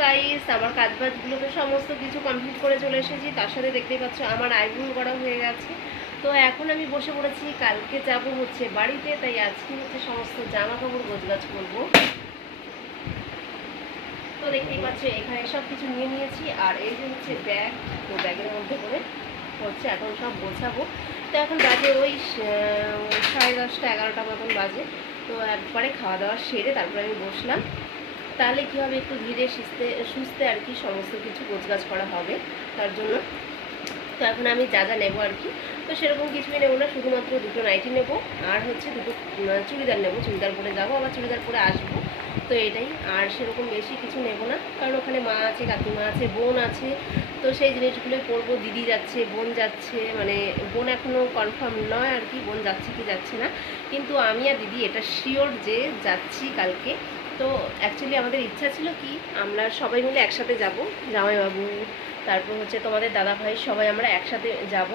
Guys, আমার কাজবাজগুলো তো সমস্ত কিছু কমপ্লিট করে চলে এসেছি। তার সাথে দেখতেই পাচ্ছ আমার আইব্রো করা হয়ে গেছে। তো এখন আমি বসে পড়েছি, কালকে যাব হচ্ছে বাড়িতে, তাই আজকে হচ্ছে সমস্ত জামা কাপড় গোছগাছ করবো। তো দেখতেই পাচ্ছ এখানে সব কিছু নিয়ে নিয়েছি, আর এই যে হচ্ছে ব্যাগ, তো ব্যাগের মধ্যে করে হচ্ছে এখন সব গোছাবো। তো এখন বাজে ওই 10:30 11টা মতন বাজে। তো একবারে খাওয়া দাওয়া সেরে তারপরে আমি বসলাম, তাহলে কী হবে, একটু ধীরে সুস্থে আর কি সমস্ত কিছু গোছগাছ করা হবে তার জন্য। তো এখন আমি যা যা নেবো আর কি, তো সেরকম কিছুই নেবো না, শুধুমাত্র দুটো নাইটি নেবো আর হচ্ছে দুটো চুড়িদার নেবো। চুড়িদার পরে যাবো, আবার চুড়িদার পরে আসবো, তো এটাই। আর সেরকম বেশি কিছু নেবো না, কারণ ওখানে মা আছে, কাকিমা আছে, বোন আছে, তো সেই জিনিসগুলোই পরবো। দিদি যাচ্ছে, বোন যাচ্ছে, মানে বোন এখনও কনফার্ম নয় আর কি, বোন যাচ্ছে কি যাচ্ছে না, কিন্তু আমি আর দিদি এটা শিওর যে যাচ্ছি কালকে। তো অ্যাকচুয়ালি আমাদের ইচ্ছা ছিল কি, আমরা সবাই মিলে একসাথে যাব, জামাইবাবু, তারপর হচ্ছে তোমাদের দাদা ভাই, সবাই আমরা একসাথে যাব।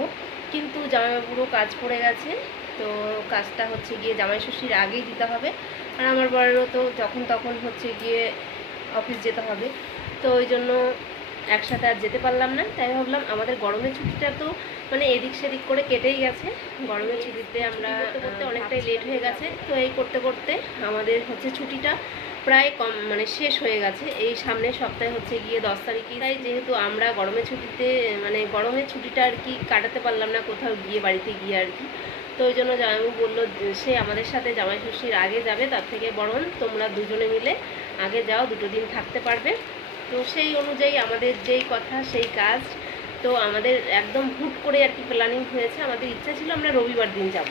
কিন্তু জামাইবাবুরও কাজ পড়ে গেছে, তো কাজটা হচ্ছে গিয়ে জামাই ষষ্ঠীর আগেই দিতে হবে, আর আমার বরেরও তো যখন তখন হচ্ছে গিয়ে অফিস যেতে হবে। তো ওই জন্য একসাথে আর যেতে পারলাম না। তাই ভাবলাম আমাদের গরমের ছুটিটা তো মানে এদিক সেদিক করে কেটেই গেছে। গরমের ছুটিতে আমরা করতে অনেকটাই লেট হয়ে গেছে, তো এই করতে করতে আমাদের হচ্ছে ছুটিটা প্রায় মানে শেষ হয়ে গেছে। এই সামনের সপ্তাহে হচ্ছে গিয়ে 10 তারিখে। তাই যেহেতু আমরা গরমের ছুটিতে মানে গরমের ছুটিটা আর কি কাটাতে পারলাম না কোথাও গিয়ে, বাড়িতে গিয়ে আর কি। তো ওই জন্য জামাইবাবু বললো সে আমাদের সাথে জামাই ষষ্ঠীর আগে যাবে, তার থেকে বরং তোমরা দুজনে মিলে আগে যাও, 2 দিন থাকতে পারবে। তো সেই অনুযায়ী আমাদের যেই কথা সেই কাজ। তো আমাদের একদম হুট করে আর কি প্ল্যানিং হয়েছে। আমাদের ইচ্ছা ছিল আমরা রবিবার দিন যাব,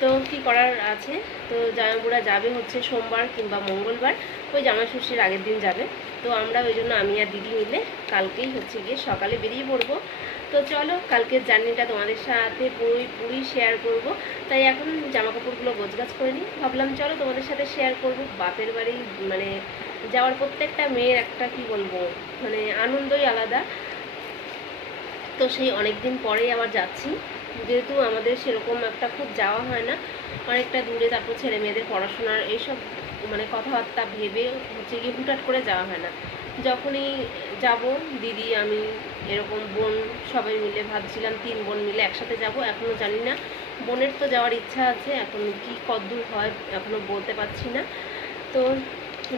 তো কি করার আছে, তো জামাইবাবুরা যাবে হচ্ছে সোমবার কিংবা মঙ্গলবার, ওই জামাই ষষ্ঠীর আগের দিন যাবে। তো আমরা ওই জন্য আমি আর দিদি মিলে কালকেই হচ্ছে গিয়ে সকালে বেরিয়ে পড়বো। তো চলো কালকের জার্নিটা তোমাদের সাথে পুরোই শেয়ার করব। তাই এখন জামা কাপড়গুলো গোছগাছ করে নিই, ভাবলাম চলো তোমাদের সাথে শেয়ার করব। বাপের বাড়ি মানে যাওয়ার প্রত্যেকটা মেয়ের একটা কি বলবো মানে আনন্দই আলাদা। তো সেই অনেক দিন পরেই আবার যাচ্ছি, যেহেতু আমাদের সেরকম একটা খুব যাওয়া হয় না, অনেকটা দূরে, তারপর ছেলে মেয়েদের পড়াশোনার এইসব মানে কথাবার্তা ভেবে হচ্ছে গিয়ে হুটহাট করে যাওয়া হয় না। যখনই যাব দিদি আমি এরকম বোন সবাই মিলে ভাবছিলাম 3 বোন মিলে একসাথে যাব। এখনও জানি না, বোনের তো যাওয়ার ইচ্ছা আছে, এখন কি কতদূর হয় এখনও বলতে পারছি না। তো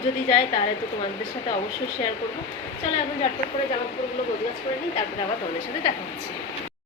যদি যায় তাহলে তো তোমাদের সাথে অবশ্যই শেয়ার করব। চলো এখন ঝটপট করে জামা কাপড়গুলো গোছগাছ করে নিই, তারপরে আবার তোমাদের সাথে দেখা হচ্ছে।